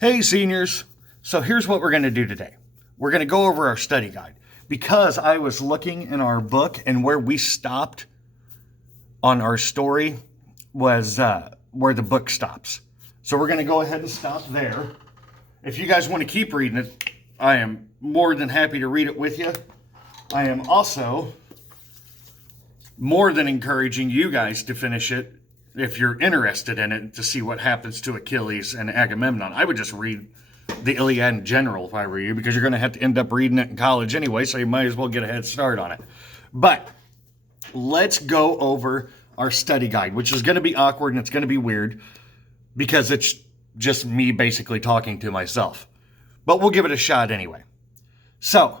Hey seniors, so here's what we're going to do today. We're going to go over our study guide because I was looking in our book and where we stopped on our story was where the book stops. So we're going to go ahead and stop there. If you guys want to keep reading it, I am more than happy to read it with you. I am also more than encouraging you guys to finish it if you're interested in it, to see what happens to Achilles and Agamemnon. I would just read the Iliad in general if I were you, because you're going to have to end up reading it in college anyway, so you might as well get a head start on it. But let's go over our study guide, which is going to be awkward and it's going to be weird because it's just me basically talking to myself. But we'll give it a shot anyway. So,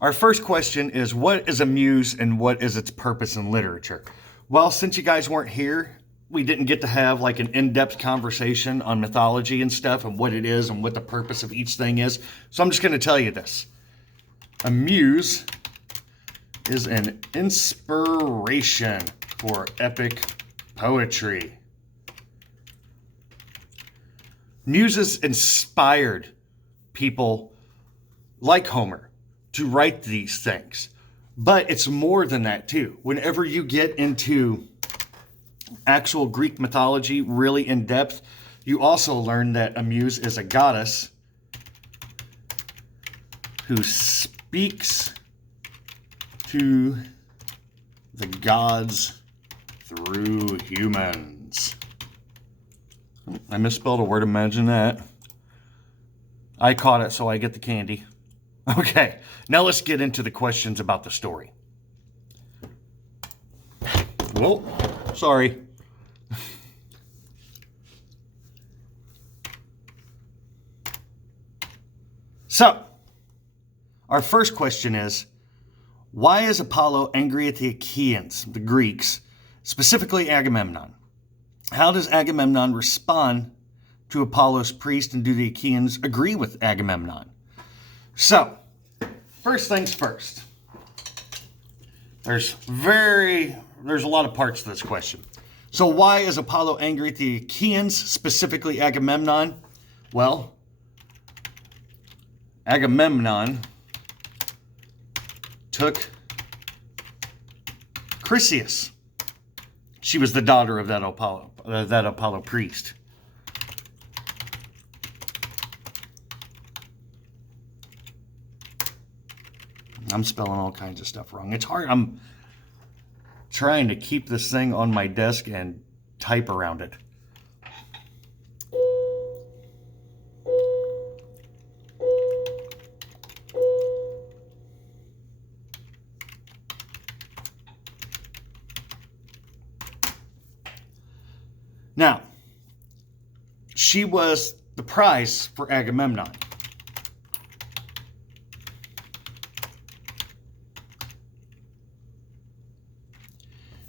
our first question is, what is a muse and what is its purpose in literature? Well, since you guys weren't here, we didn't get to have like an in-depth conversation on mythology and stuff and what it is and what the purpose of each thing is. So I'm just going to tell you this. A muse is an inspiration for epic poetry. Muses inspired people like Homer to write these things. But it's more than that too. Whenever you get into actual Greek mythology really in depth, you also learn that a muse is a goddess who speaks to the gods through humans. I misspelled a word, imagine that. I caught it, so I get the candy. Okay, now let's get into the questions about the story. Well, sorry. So, our first question is, why is Apollo angry at the Achaeans, the Greeks, specifically Agamemnon? How does Agamemnon respond to Apollo's priest, and do the Achaeans agree with Agamemnon? So, first things first. There's a lot of parts to this question. So why is Apollo angry at the Achaeans, specifically Agamemnon? Well, Agamemnon took Chryseis. She was the daughter of that Apollo priest. I'm spelling all kinds of stuff wrong. It's hard. I'm trying to keep this thing on my desk and type around it. Now, she was the prize for Agamemnon.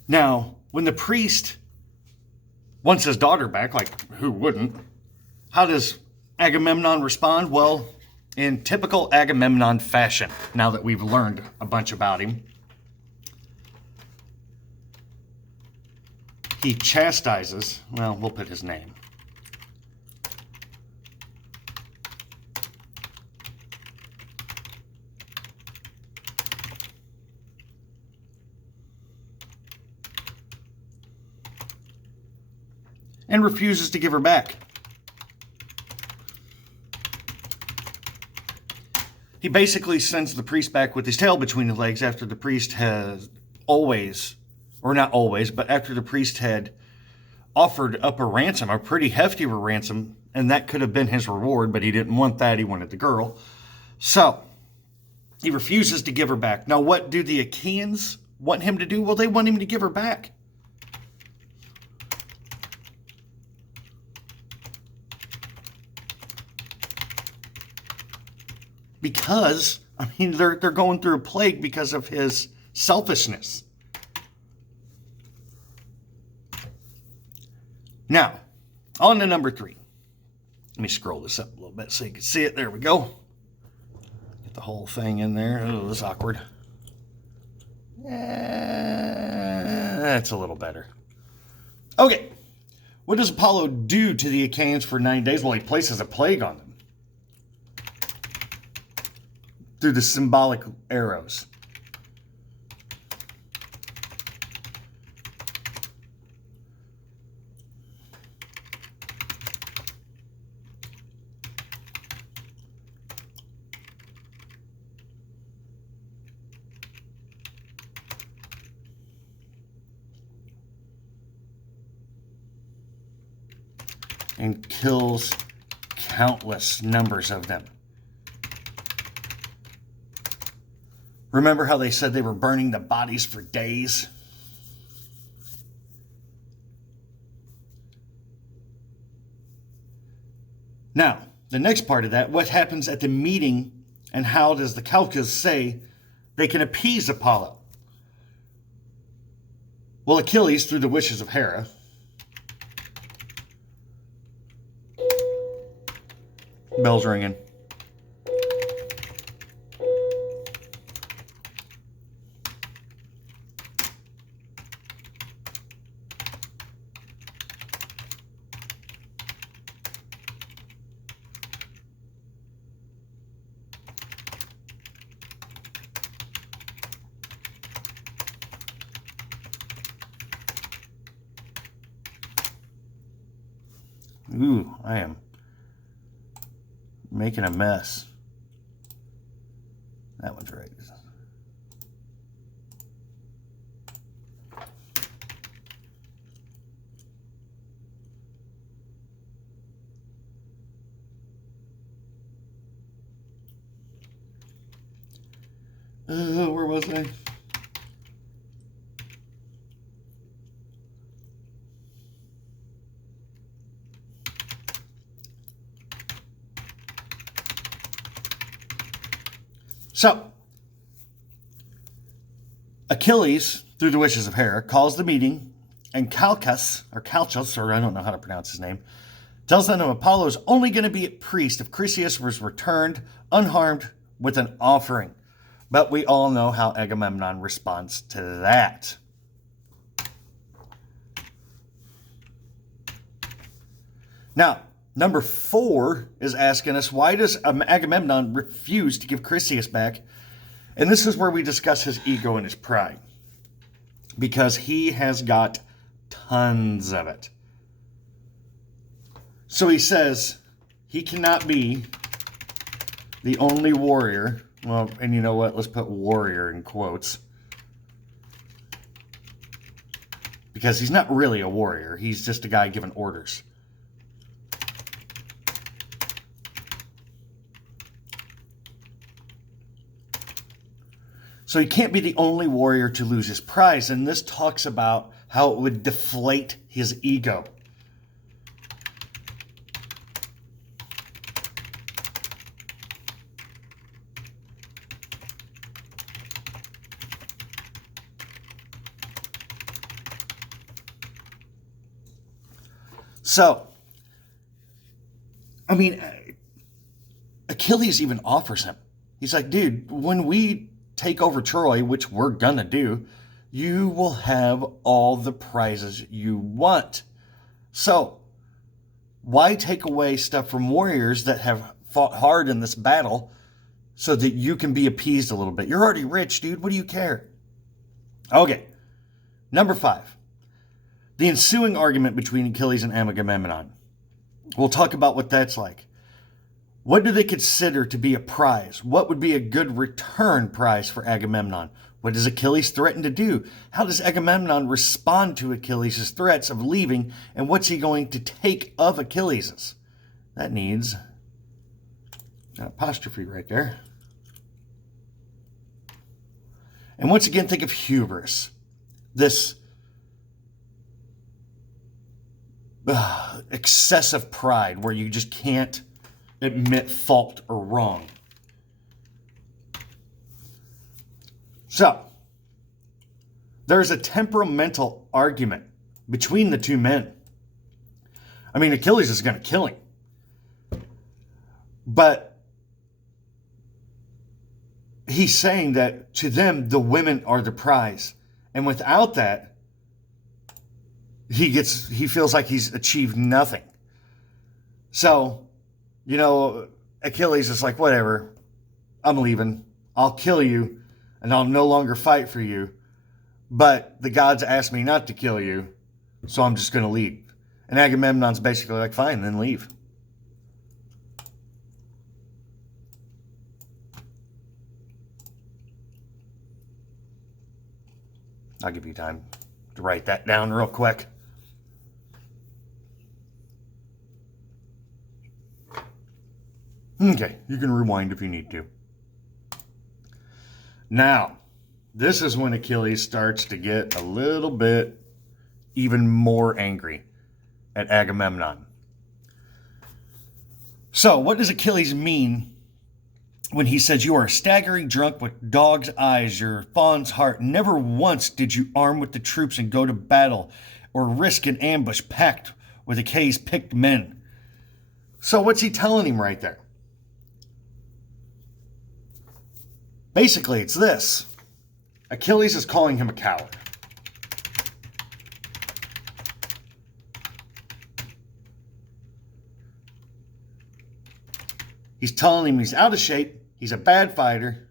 Now, when the priest wants his daughter back, like who wouldn't, how does Agamemnon respond? Well, in typical Agamemnon fashion, now that we've learned a bunch about him, he chastises, well, we'll put his name. And refuses to give her back. He basically sends the priest back with his tail between his legs after the priest has always, or not always, but after the priest had offered up a ransom, a pretty hefty ransom, and that could have been his reward, but he didn't want that. He wanted the girl. So, he refuses to give her back. Now, what do the Achaeans want him to do? Well, they want him to give her back. Because, I mean, they're going through a plague because of his selfishness. Now, on to number 3. Let me scroll this up a little bit so you can see it. There we go. Get the whole thing in there. Oh, that's awkward. That's a little better. Okay. What does Apollo do to the Achaeans for 9 days? Well, he places a plague on them through the symbolic arrows. And kills countless numbers of them. Remember how they said they were burning the bodies for days? Now, the next part of that, what happens at the meeting and how does the Chalcas say they can appease Apollo? Well, Achilles, through the wishes of Hera, bell's ringing. Ooh, I am making a mess. That one's right. Where was I? So, Achilles, through the wishes of Hera, calls the meeting, and Chalcas, or I don't know how to pronounce his name, tells them that Apollo is only going to be a priest if Chryseis was returned unharmed with an offering. But we all know how Agamemnon responds to that. Now, number 4 is asking us, why does Agamemnon refuse to give Chryseis back? And this is where we discuss his ego and his pride. Because he has got tons of it. So he says he cannot be the only warrior. Well, and you know what? Let's put warrior in quotes. Because he's not really a warrior. He's just a guy giving orders. So he can't be the only warrior to lose his prize. And this talks about how it would deflate his ego. So, I mean, Achilles even offers him. He's like, dude, when we take over Troy, which we're gonna do, you will have all the prizes you want. So, why take away stuff from warriors that have fought hard in this battle so that you can be appeased a little bit? You're already rich, dude. What do you care? Okay. Number 5. The ensuing argument between Achilles and Agamemnon. We'll talk about what that's like. What do they consider to be a prize? What would be a good return prize for Agamemnon? What does Achilles threaten to do? How does Agamemnon respond to Achilles' threats of leaving? And what's he going to take of Achilles'? That needs an apostrophe right there. And once again, think of hubris. This excessive pride where you just can't admit fault or wrong. So, there's a temperamental argument between the two men. I mean, Achilles is going to kill him. But he's saying that to them, the women are the prize. And without that, he feels like he's achieved nothing. So, Achilles is like, whatever, I'm leaving. I'll kill you and I'll no longer fight for you. But the gods asked me not to kill you, so I'm just going to leave. And Agamemnon's basically like, fine, then leave. I'll give you time to write that down real quick. Okay, you can rewind if you need to. Now, this is when Achilles starts to get a little bit even more angry at Agamemnon. So, what does Achilles mean when he says, "You are a staggering drunk with dog's eyes, your fawn's heart. Never once did you arm with the troops and go to battle or risk an ambush packed with Achilles' picked men." So, what's he telling him right there? Basically, it's this. Achilles is calling him a coward. He's telling him he's out of shape, he's a bad fighter.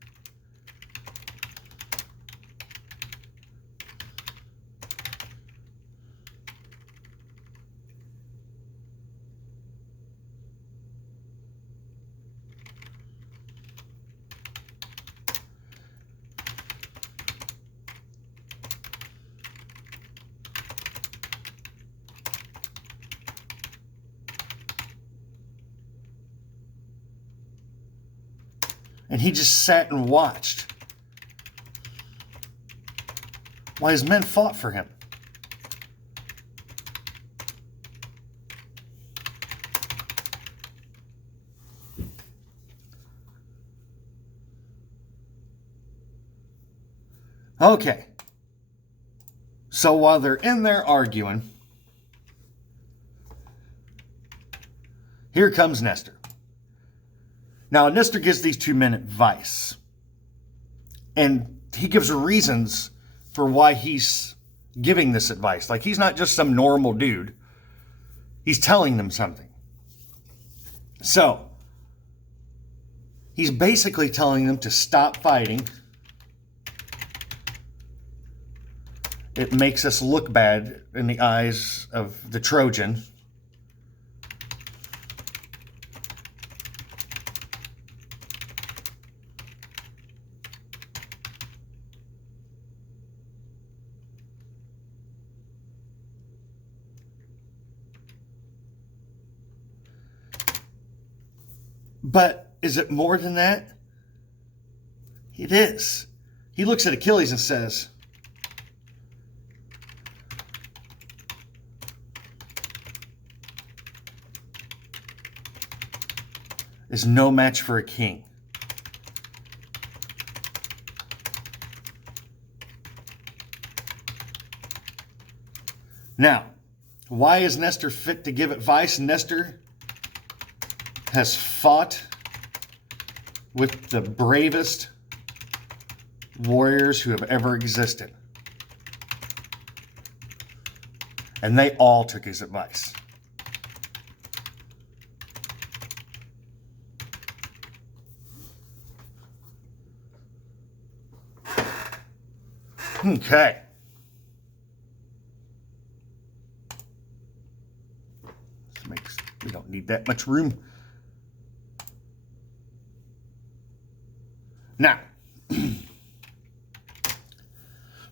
And he just sat and watched while his men fought for him. Okay. So while they're in there arguing, here comes Nestor. Now, Nestor gives these two men advice. And he gives reasons for why he's giving this advice. Like, he's not just some normal dude. He's telling them something. So, he's basically telling them to stop fighting. It makes us look bad in the eyes of the Trojan. But is it more than that? It is. He looks at Achilles and says, "Is no match for a king." Now, why is Nestor fit to give advice? Nestor has fought with the bravest warriors who have ever existed. And they all took his advice. Okay. We don't need that much room. Now,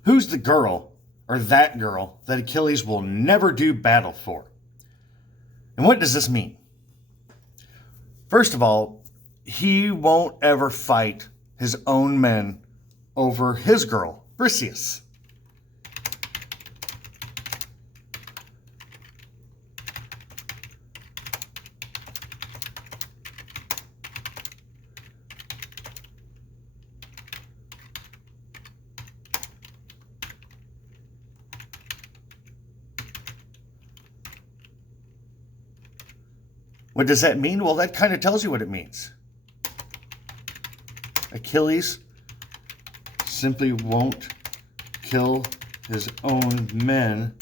who's the girl or that girl that Achilles will never do battle for? And what does this mean? First of all, he won't ever fight his own men over his girl, Briseis. What does that mean? Well, that kind of tells you what it means. Achilles simply won't kill his own men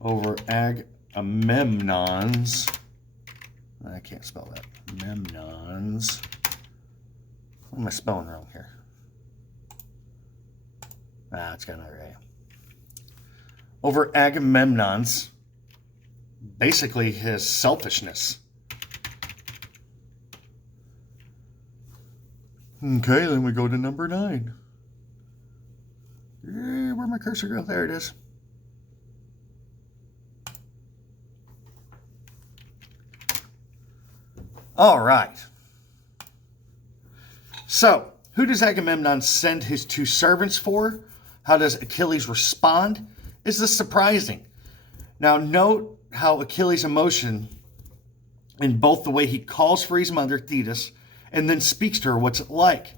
over Agamemnon's, I can't spell that, Memnon's, what am I spelling wrong here? It's got another A. Over Agamemnon's, basically his selfishness. Okay, then we go to number 9. Where'd my cursor go? There it is. All right. So, who does Agamemnon send his 2 servants for? How does Achilles respond? Is this surprising? Now, note how Achilles' emotion in both the way he calls for his mother, Thetis, and then speaks to her, what's it like?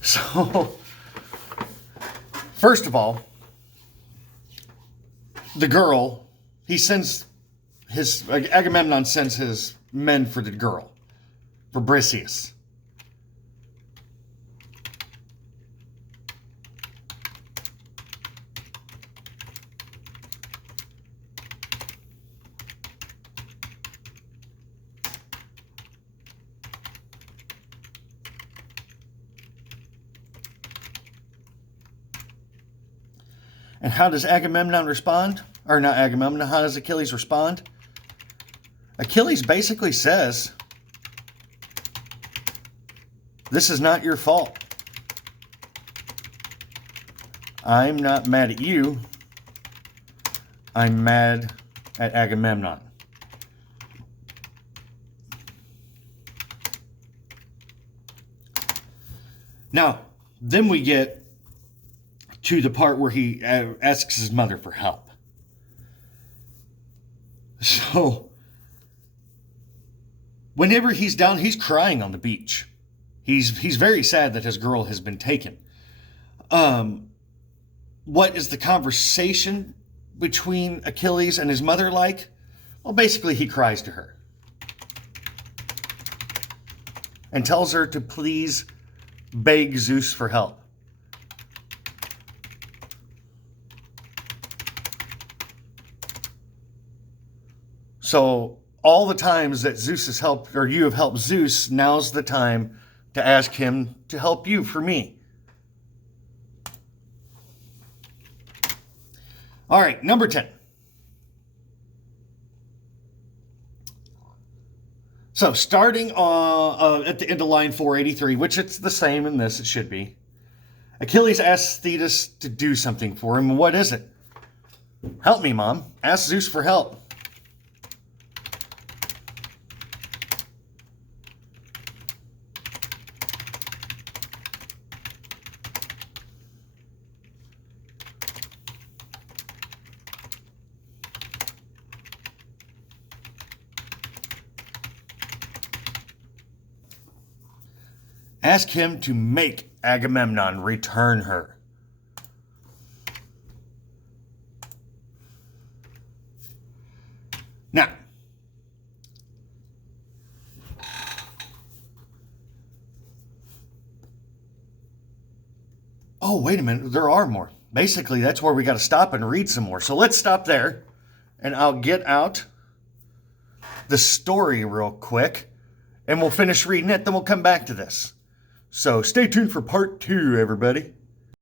So, first of all, the girl, Agamemnon sends his men for the girl, for Briseis. And how does Agamemnon respond? Or not Agamemnon, how does Achilles respond? Achilles basically says, this is not your fault. I'm not mad at you. I'm mad at Agamemnon. Now, then we get to the part where he asks his mother for help. So, whenever he's down, he's crying on the beach. He's very sad that his girl has been taken. What is the conversation between Achilles and his mother like? Well, basically, he cries to her and tells her to please beg Zeus for help. So all the times that Zeus has helped, or you have helped Zeus, now's the time to ask him to help you for me. All right, number 10. So starting at the end of line 483, which it's the same in this, it should be. Achilles asks Thetis to do something for him. What is it? Help me, Mom. Ask Zeus for help. Ask him to make Agamemnon return her. Now, oh, wait a minute. There are more. Basically, that's where we got to stop and read some more. So let's stop there, and I'll get out the story real quick, and we'll finish reading it, then we'll come back to this. So stay tuned for part 2, everybody.